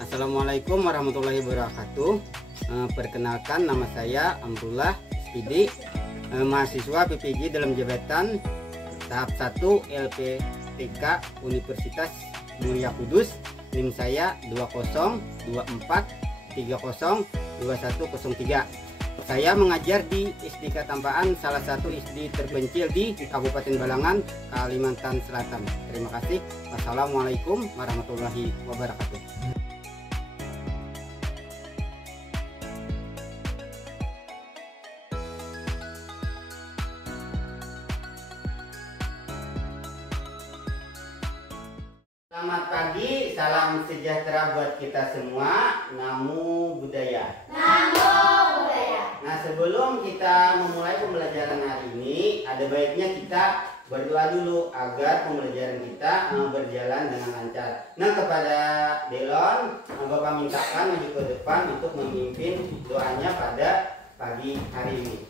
Assalamualaikum warahmatullahi wabarakatuh. Perkenalkan, nama saya Amrullah SPD, mahasiswa PPG dalam jabatan tahap 1 LPTK Universitas Mulia Kudus. NIM saya 2024302103. Saya mengajar di SDK Tampaan, salah satu SD terpencil di Kabupaten Balangan, Kalimantan Selatan. Terima kasih. Wassalamualaikum warahmatullahi wabarakatuh. Selamat pagi, salam sejahtera buat kita semua. Namo Buddhaya. Namo Buddhaya. Nah, sebelum kita memulai pembelajaran hari ini, ada baiknya kita berdoa dulu agar pembelajaran kita berjalan dengan lancar. Nah, kepada Delon, Bapak mintakan maju ke depan untuk memimpin doanya pada pagi hari ini.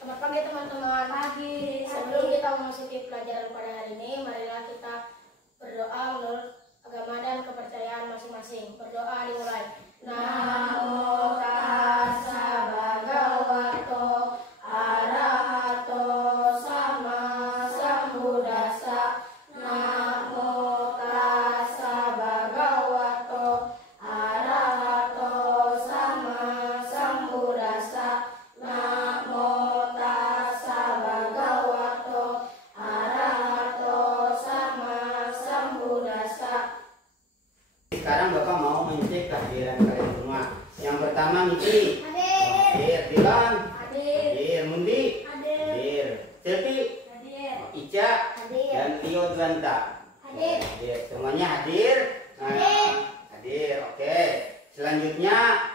Selamat pagi teman-teman. Pagi. Sebelum kita memasuki pelajaran pada hari ini, marilah kita berdoa menurut agama dan kepercayaan masing-masing. Berdoa dimulai. Namo tassa bhagavato arahato sama sambuddhassa. Namo tassa bhagavato arahato sama sambuddhassa. Namo tassa bhagavato arahato sama sambuddhassa. Sekarang Bapak mau mengecek kehadiran kalian semua. Yang pertama Miti. Hadir. Dilan. Hadir. Mundi. Hadir. Selvi. Hadir. Ica. Hadir. Dan Rio Dwanta. Hadir. Semuanya hadir. Hadir. Hadir. Oke. Selanjutnya,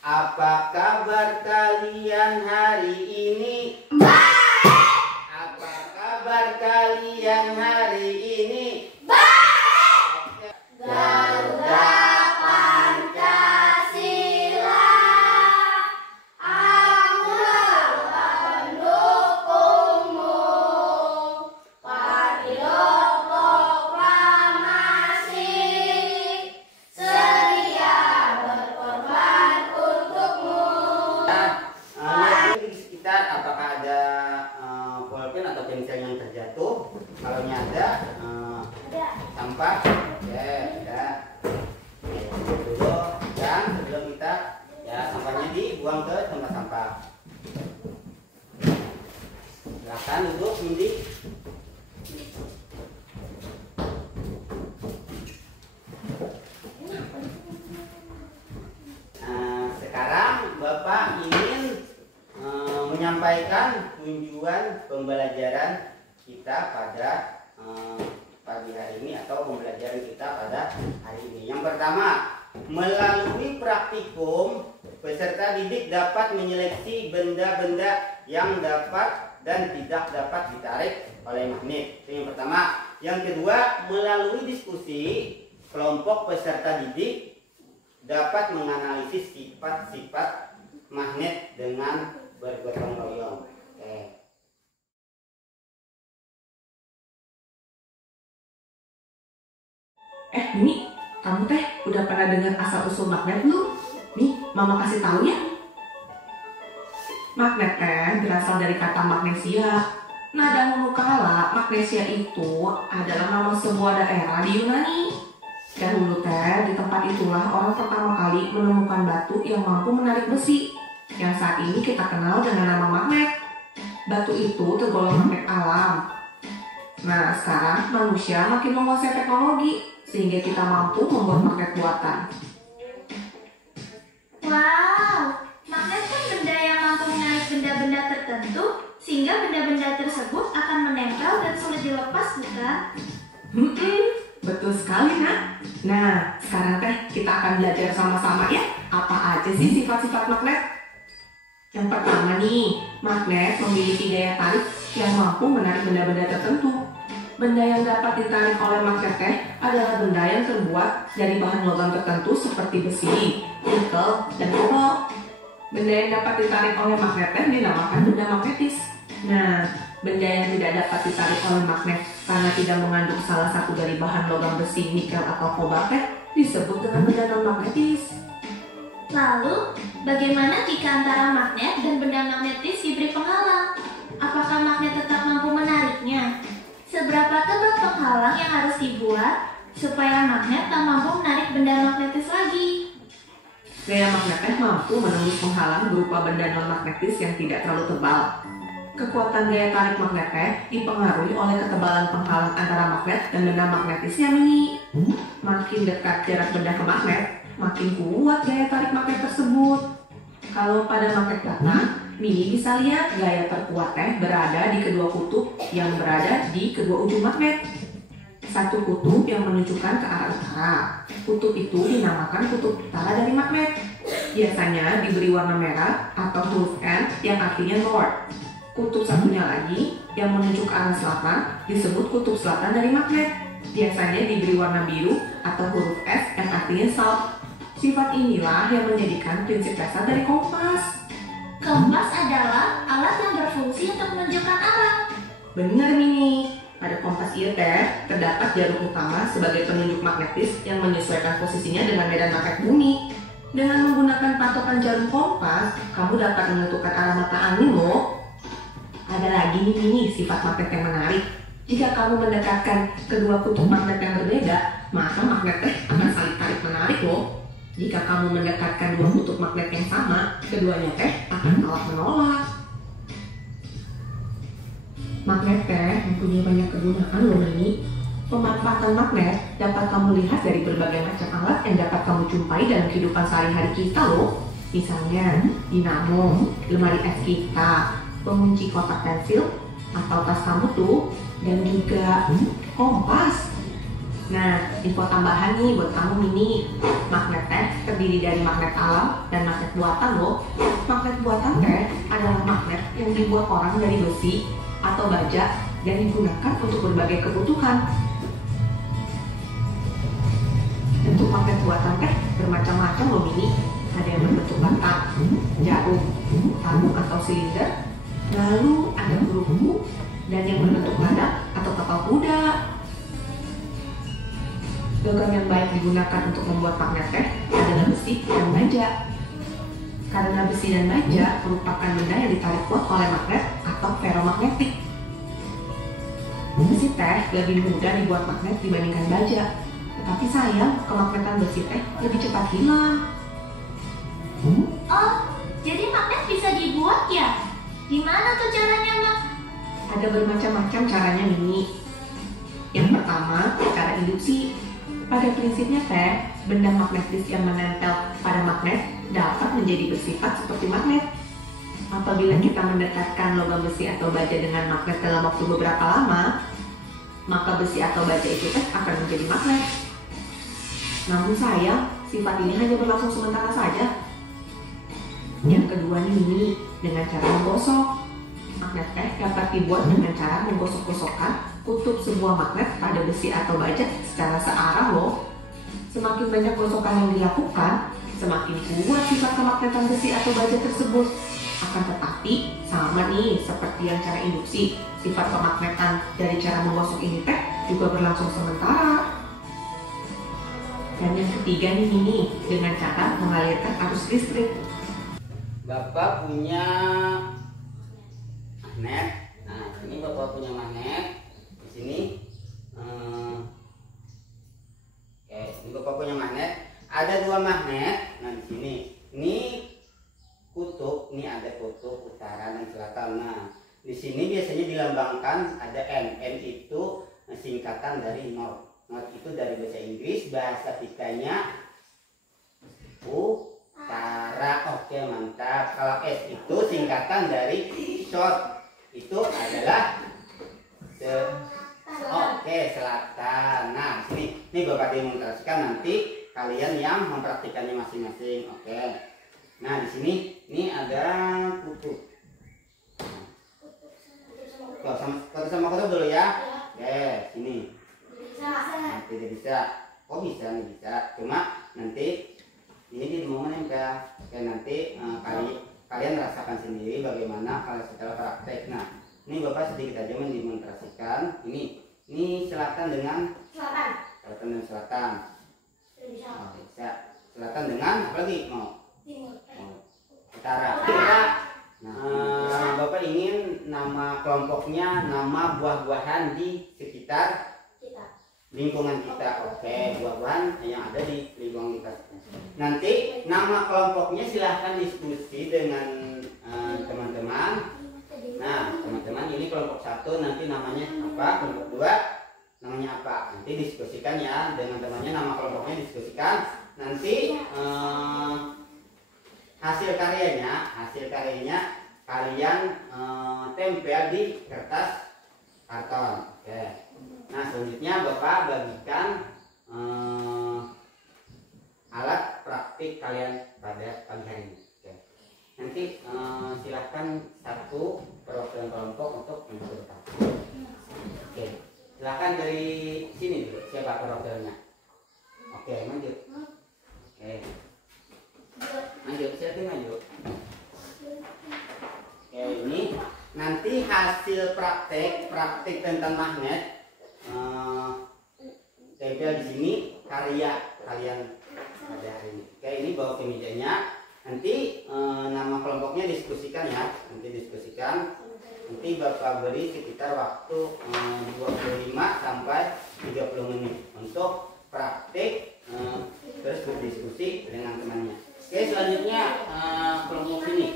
apa kabar kalian hari ini? Apa kabar kalian hari ini? Garuda Pancasila, aku pendukungmu. Patriot proklamasi, sedia berkorban untukmu. Lihat di sekitar apakah ada pulpen atau pensil yang terjatuh. Kalau ada Ada. sampah. Oke, ada. Dulu, dan sebelum kita sampahnya dibuang ke tempat sampah. Silakan duduk, Mindi. Sekarang Bapak ingin menyampaikan tujuan pembelajaran kita pada pagi hari ini atau pembelajaran kita pada hari ini. Yang pertama, melalui praktikum, peserta didik dapat menyeleksi benda-benda yang dapat dan tidak dapat ditarik oleh magnet. Itu yang pertama. Yang kedua, melalui diskusi, kelompok peserta didik dapat menganalisis sifat-sifat magnet dengan bergotong royong. Oke. Mimi, kamu teh udah pernah dengar asal usul magnet belum? Nih, mama kasih tahu ya. Magnet teh berasal dari kata magnesia. Nah, dahulu kala magnesia itu adalah nama sebuah daerah di Yunani. Dahulu teh di tempat itulah orang pertama kali menemukan batu yang mampu menarik besi, yang saat ini kita kenal dengan nama magnet. Batu itu tergolong magnet alam. Nah, sekarang manusia makin menguasai teknologi sehingga kita mampu membuat magnet buatan. Wow, magnet kan benda yang mampu menarik benda-benda tertentu sehingga benda-benda tersebut akan menempel dan sulit dilepas, bukan? Betul sekali, Nak. Nah, sekarang teh kita akan belajar sama-sama ya, apa aja sih sifat-sifat magnet? Yang pertama nih, magnet memiliki daya tarik yang mampu menarik benda-benda tertentu. Benda yang dapat ditarik oleh magnet teh adalah benda yang terbuat dari bahan logam tertentu seperti besi, nikel, dan kobalt. Benda yang dapat ditarik oleh magnet teh dinamakan benda magnetis. Nah, benda yang tidak dapat ditarik oleh magnet karena tidak mengandung salah satu dari bahan logam besi, nikel, atau kobalt disebut dengan benda non-magnetis. Lalu, bagaimana jika antara magnet dan benda magnetis diberi penghalang? Apakah magnet tetap mampu menariknya? Seberapa tebal penghalang yang harus dibuat supaya magnet tak mampu menarik benda magnetis lagi? Gaya magnetis mampu menembus penghalang berupa benda non-magnetis yang tidak terlalu tebal. Kekuatan gaya tarik magnetis dipengaruhi oleh ketebalan penghalang antara magnet dan benda magnetisnya, Mini. Makin dekat jarak benda ke magnet, makin kuat gaya tarik magnet tersebut. Kalau pada magnet datang, Mini bisa lihat gaya terkuat berada di kedua kutub yang berada di kedua ujung magnet. Satu kutub yang menunjukkan ke arah utara. Kutub itu dinamakan kutub utara dari magnet. Biasanya diberi warna merah atau huruf N yang artinya north. Kutub satunya lagi yang menunjuk ke arah selatan disebut kutub selatan dari magnet. Biasanya diberi warna biru atau huruf S yang artinya south. Sifat inilah yang menjadikan prinsip dasar dari kompas. Kompas adalah alat yang berfungsi untuk menunjukkan arah. Benar, Mini. Pada kompas ieu terdapat jarum utama sebagai penunjuk magnetis yang menyesuaikan posisinya dengan medan magnet bumi. Dengan menggunakan patokan jarum kompas, kamu dapat menentukan arah mata angin loh. Ada lagi nih Mini, sifat magnet yang menarik. Jika kamu mendekatkan kedua kutub magnet yang berbeda, maka magnet akan saling tarik menarik loh. Jika kamu mendekatkan dua kutub magnet yang sama, keduanya akan tolak menolak. Magnet mempunyai banyak kegunaan loh, Mini. Pemanfaatan magnet dapat kamu lihat dari berbagai macam alat yang dapat kamu jumpai dalam kehidupan sehari-hari kita loh. Misalnya dinamo, lemari es kita, pengunci kotak pensil atau tas kamu tuh, dan juga kompas. Nah, info tambahan nih buat kamu, Mini. Magnet terdiri dari magnet alam dan magnet buatan loh. Magnet buatan adalah magnet yang dibuat orang dari besi atau baja dan digunakan untuk berbagai kebutuhan. Bentuk magnet buatan bermacam-macam loh, Mini. Ada yang berbentuk bata, jarum, tabung atau silinder, lalu ada peluru, dan yang berbentuk badak atau kapal kuda. Logam yang baik digunakan untuk membuat magnet adalah besi dan baja. Karena besi dan baja merupakan benda yang ditarik kuat oleh magnet atau ferromagnetik. Besi lebih mudah dibuat magnet dibandingkan baja. Tetapi sayang, kemagnetan besi lebih cepat hilang. Oh, jadi magnet bisa dibuat ya? Gimana tuh caranya, Mak? Ada bermacam-macam caranya, Mini. Yang pertama, cara induksi. Pada prinsipnya benda magnetis yang menempel pada magnet dapat menjadi bersifat seperti magnet. Apabila kita mendekatkan logam besi atau baja dengan magnet dalam waktu beberapa lama, maka besi atau baja itu akan menjadi magnet. Namun sayang, sifat ini hanya berlangsung sementara saja. Yang kedua nih, dengan cara menggosok. Magnet dapat dibuat dengan cara menggosok-gosokkan kutub sebuah magnet pada besi atau baja secara searah loh. Semakin banyak gosokan yang dilakukan, semakin kuat sifat kemagnetan besi atau baja tersebut. Akan tetapi, sama nih seperti yang cara induksi, sifat kemagnetan dari cara menggosok ini juga berlangsung sementara. Dan yang ketiga nih, dengan cara mengalirkan arus listrik. Bapak punya magnet. Nah, ini Bapak punya magnet. Di sini, ini Bapak punya magnet. Ada dua magnet. Nah, di sini, ini kutub. Ini ada kutub utara dan selatan. Nah, di sini biasanya dilambangkan ada N. N itu singkatan dari North. North itu dari bahasa Inggris, bahasa kitanya utara. Oke, mantap. Kalau S itu singkatan dari South. Itu adalah selatan. Nah, ini Bapak demonstrasikan, nanti kalian yang mempraktikannya masing-masing. Oke. Nah, di sini ini ada kutub. Sama kutub dulu ya. Oke, sini. Nah, tidak bisa. Oh, bisa nih, bisa. Cuma nanti ini di momen ya. Oke, nanti kalian rasakan sendiri bagaimana kalau setelah praktek. Nah, ini Bapak sedikit aja mendemonstrasikan. Ini selatan dengan selatan dan selatan. Oh, bisa. lagi mau? Utara. Kita, Bapak ingin nama kelompoknya nama buah-buahan di sekitar lingkungan kita. Oke, buah-buahan yang ada di lingkungan kita. Nanti nama kelompoknya silahkan diskusi dengan teman-teman. Nah, teman-teman, ini kelompok 1 nanti namanya apa, kelompok 2 namanya apa, nanti diskusikan ya dengan temannya, nama kelompoknya diskusikan. Nanti hasil karyanya kalian tempel di kertas karton. Oke. Nah, selanjutnya Bapak bagikan alat praktik kalian pada pagi hari ini. Oke. Nanti silahkan satu perwakilan kelompok untuk menentukan. Oke. Silahkan dari sini dulu. Siapa perwakilannya? Oke, maju. Oke. Maju, silakan maju. Oke, ini nanti hasil praktik tentang magnet tempel di sini karya kalian pada hari ini. Oke, ini bawa ke mejanya. Nanti nama kelompoknya diskusikan ya. Nanti diskusikan. Nanti Bapak beri sekitar waktu 25 sampai 30 menit untuk praktik terus berdiskusi dengan temannya. Oke, selanjutnya kelompok sini.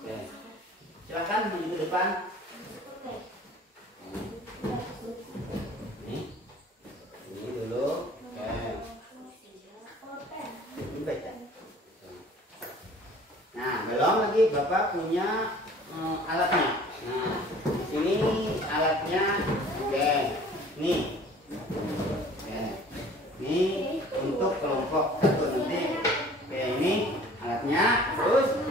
Oke. Silakan maju ke depan. Ini dulu. Oke. Ini baca. Nah, belum lagi Bapak punya alatnya. Nah, ini alatnya. Oke. Nih. Oke. Ini untuk kelompok 1 nanti. Oke, ini alatnya. Terus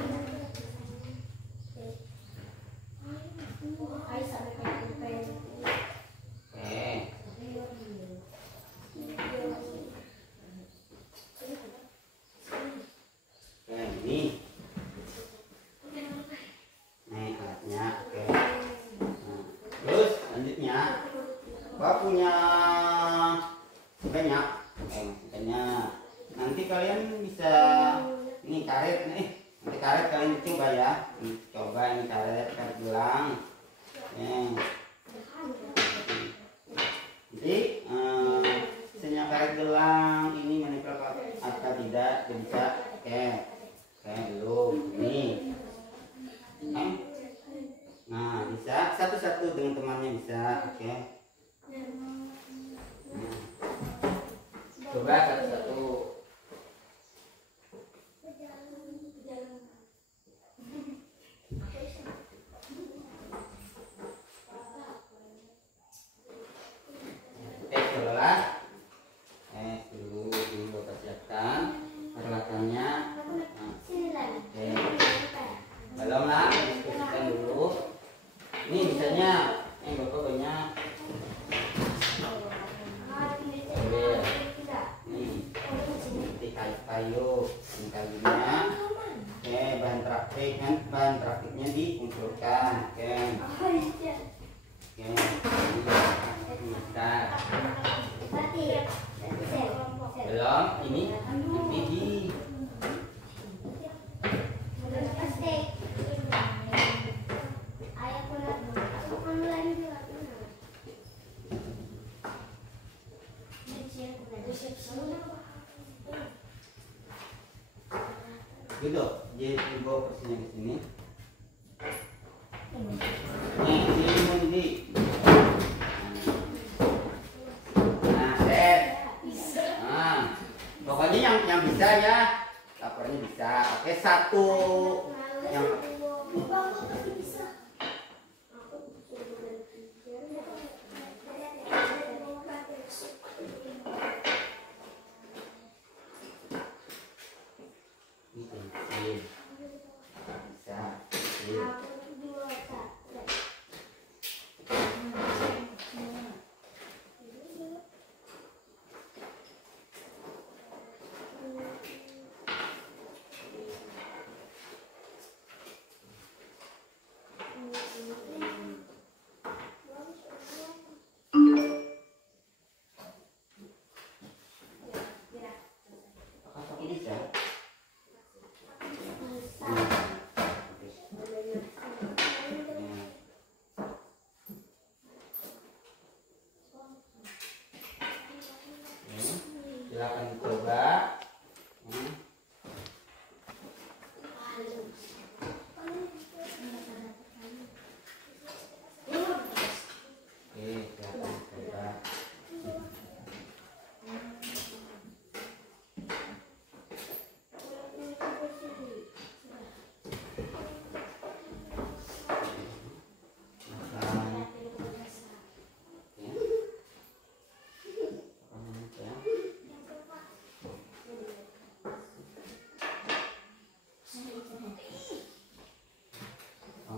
punya banyak nanti kalian bisa ini karet nih, nanti karet kalian coba ya, coba ini karet gelang jadi misalnya karet gelang ini menempel atau tidak bisa. Oke belum ini nah bisa satu-satu dengan temannya bisa. Oke. Coba satu-satu. Kelola. Dulu Bapak siapkan peralatannya. Belum lah, diskusikan dulu. Ini misalnya Bapak banyak. Kayu ini kayunya. Oke, bahan praktiknya dikumpulkan. Oke belum ini di gitu, jadi dibawa persisnya ke sini. Ini nah, set. Nah, pokoknya yang bisa ya, lapornya bisa. Oke, satu yang Silakan coba. Oke, silakan coba.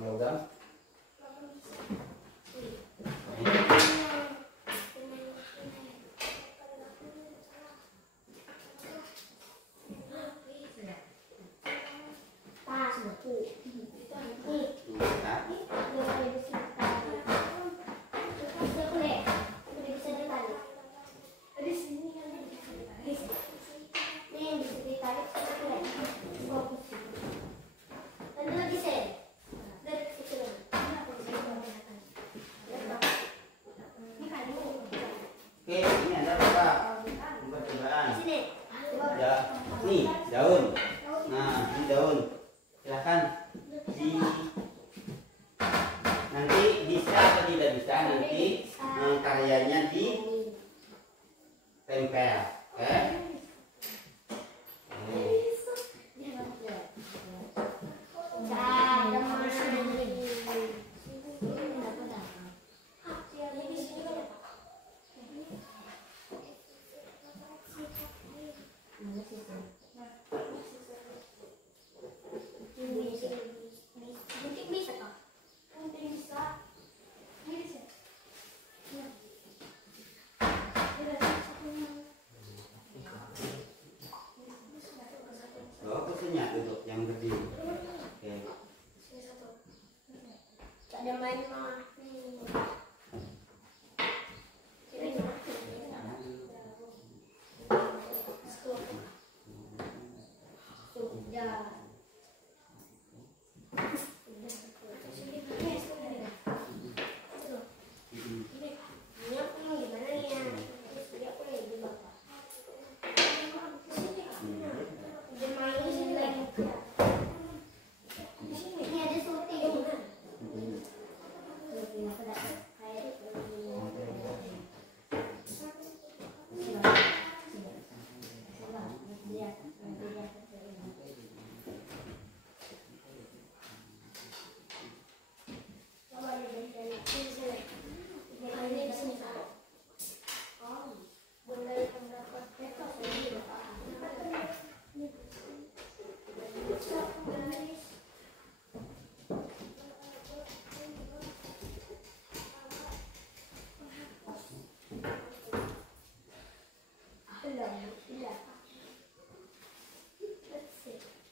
Logam. Oke, ini ada apa? Percobaan. Ya, nih daun. Nah, ini daun. Silahkan nanti bisa atau tidak bisa nanti karyanya di tempel. Oke? Oh, kusunya duduk yang berdiri. Oke. Ada main mah.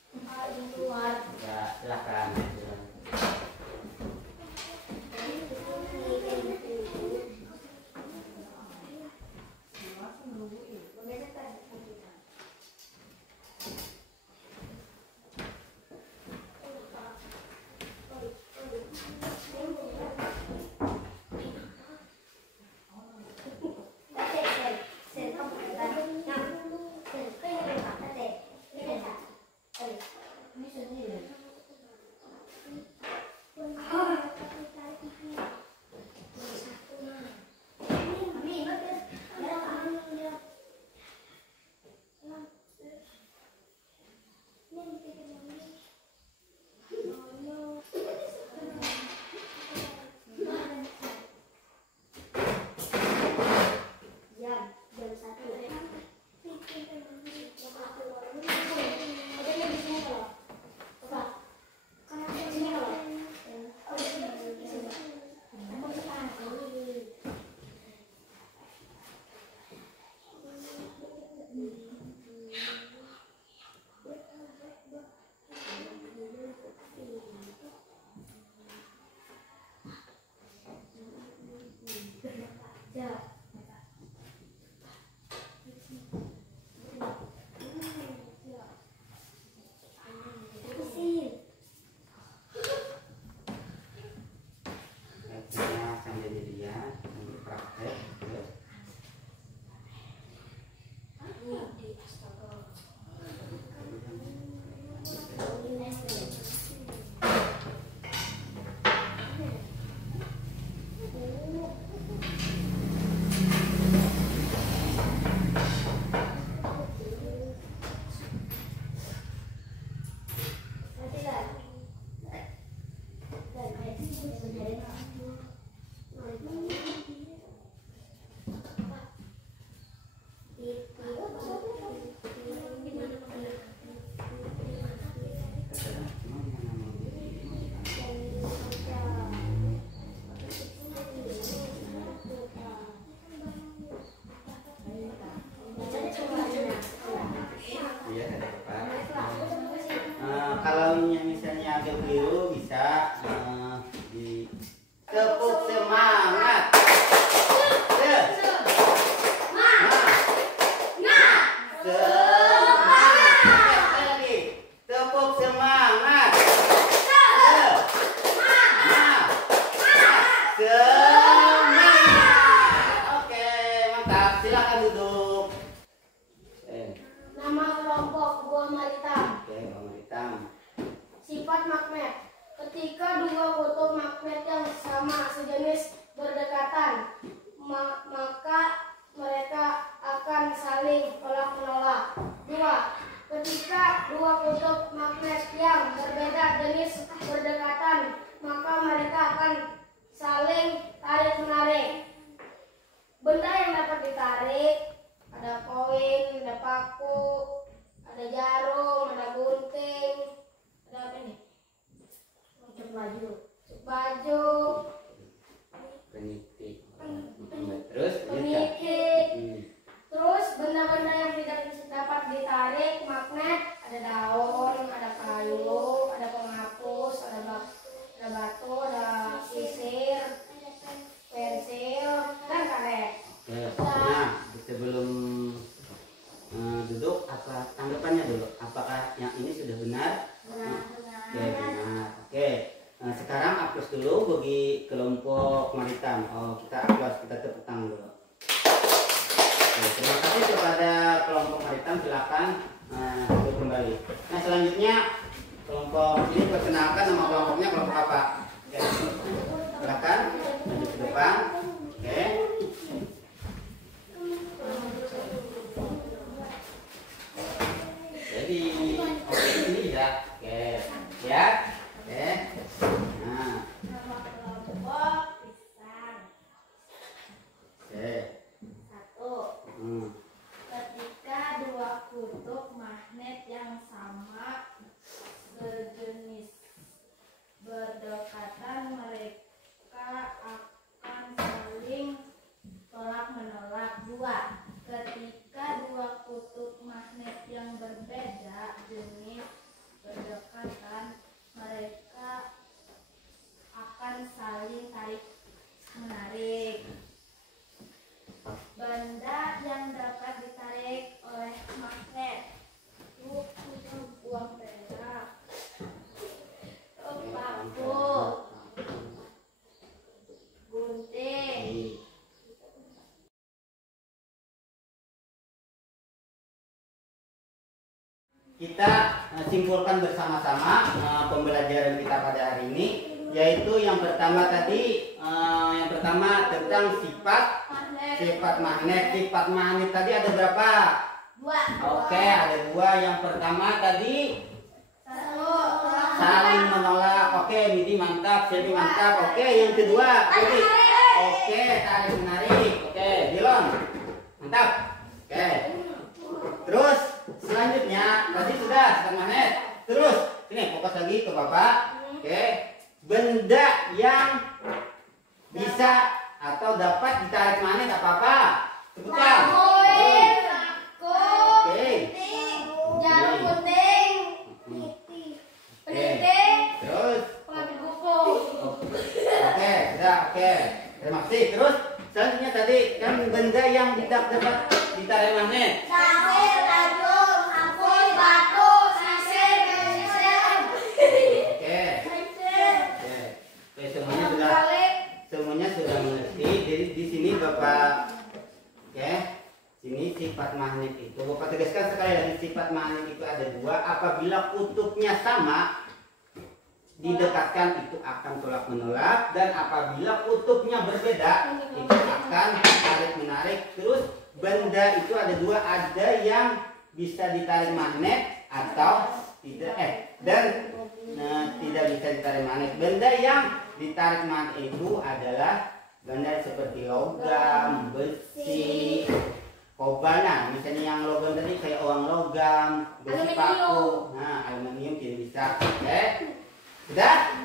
Ya, silakan. Kalau yang misalnya agak keliru bisa di tepuk semangat. Tepuk semangat. Oke, mantap. Silakan duduk. Nama kelompok buah maritam. Oke, Bang Maritam. Sifat magnet. Ketika dua kutub magnet yang sama sejenis berdekatan, maka mereka akan saling tolak-menolak. 2. Ketika dua kutub magnet yang berbeda jenis berdekatan, maka mereka akan saling tarik-menarik. Benda yang dapat ditarik, ada koin, ada paku, ada jarum, ada gunting, ada apa nih? Baju, Peniti. Terus penitik. Terus benda-benda yang tidak dapat ditarik magnet, ada daun, ada kayu, ada penghapus, ada batu, ada sisir, pensil, dan karet. Nah, sebelum duduk, apa tanggapannya dulu? Apakah yang ini sudah benar? Oke, benar. Oke, sekarang aplaus dulu bagi kelompok Maritam. Oh, kita aplaus, kita tepuk tangan dulu. Oke, terima kasih kepada kelompok Maritam. Silakan duduk kembali. Nah, selanjutnya kelompok ini perkenalkan nama kelompoknya kelompok apa? Oke, silakan maju ke depan. Oke. Jadi, oke, ini ya. Oke, ya. Oke. Nah, Nama kelompok pisang. oke. 1. Ketika dua kutub magnet yang sama sejenis berdekatan, mereka akan saling tolak-menolak. 2. Ketika dua kutub magnet yang berbeda jenis berdekatan, mereka akan saling tarik-menarik. Benda yang dapat ditarik oleh magnet, uang perak, paku, gunting. Kita simpulkan bersama-sama pembelajaran kita pada hari ini, yaitu yang pertama tadi, yang pertama tentang sifat magnet. Sifat magnet tadi ada berapa? 2. Oke, ada 2. Yang pertama tadi 1. saling menolak. Oke, Midi mantap, Selvi mantap. Oke, yang kedua, Midi. Oke, tarik menarik. Oke, Dilon mantap. Oke. Terus selanjutnya tadi sudah sifat magnet. Terus sini fokus lagi ke Bapak. Oke. Benda yang bisa atau dapat ditarik magnet apa-apa? Sebutkan. Koin, paku, Oke. jarum gunting, penitik, Terus pengambil buku. oke, sudah oke. Terima kasih. Terus selanjutnya tadi kan benda yang tidak dapat ditarik magnet. Sisir, jarum, hapus, batu, sisir, pensil. Oke. Pensil. Oke, semuanya sudah mengerti. Jadi di sini Bapak, oke, sini sifat magnet magnet itu, Bapak tegaskan sekali lagi, sifat magnet itu ada dua. Apabila kutubnya sama, didekatkan itu akan tolak menolak, dan apabila kutubnya berbeda itu akan tarik menarik. Terus benda itu ada dua, ada yang bisa ditarik magnet atau tidak, dan tidak bisa ditarik magnet. Benda yang ditarik magnet itu adalah benda seperti logam, besi, kobalt. Nah, misalnya yang logam tadi kayak uang logam, besi paku. Nah, aluminium tidak bisa. Oke, sudah.